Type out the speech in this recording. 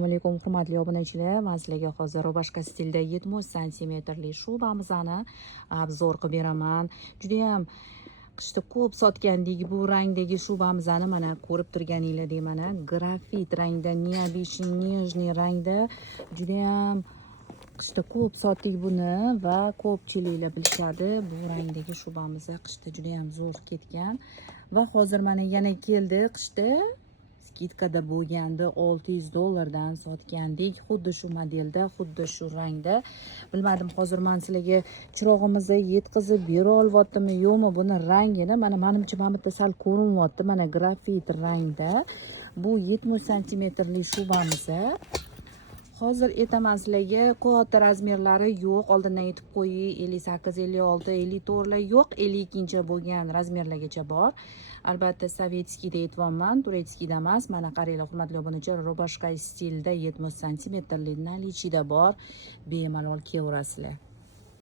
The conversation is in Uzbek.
Assalomu alaykum hurmatli obunachilar. Men sizlarga hozir rubashka stilda 70 santimetrli shubamizni obzor qilib beraman. Juda ham qishda ko'p sotgandik bu rangdagi shubamizni mana ko'rib turganinglardek mana grafit rangda, neobычный нежный rangda juda ham qishda ko'p sotdik buni va ko'pchiliklar bilishadi. Bu rangdagi shubamiz qishda juda ham zo'r ketgan va hozir mana yana keldi qishda. Skidkada bo'lganda $600 sotgandik. Xuddi shu modelda, xuddi shu rangda. Bilmadim, hozir men sizlarga chirog'imizni yetkazib bera olyaptimi, yo'qmi buni rangini. Mana menimcha mana bitta sal ko'rinyapti. Mana grafit rangda. Bu 70 santimetrli shubamiz. Hozir aytaman sizlarga, katta razmerlari yo'q. Oldindan aytib qo'ying, 58, 56, 54lar yo'q, 52 bo'lgan razmerlargacha bor. Albatta sovetskiyda aytyapman, turetskiyda emas. Mana qaranglar hurmatli obunachilar, rubashka stilda 70 santimetrli nalichida bor. Bemalol kiyaverasizlar.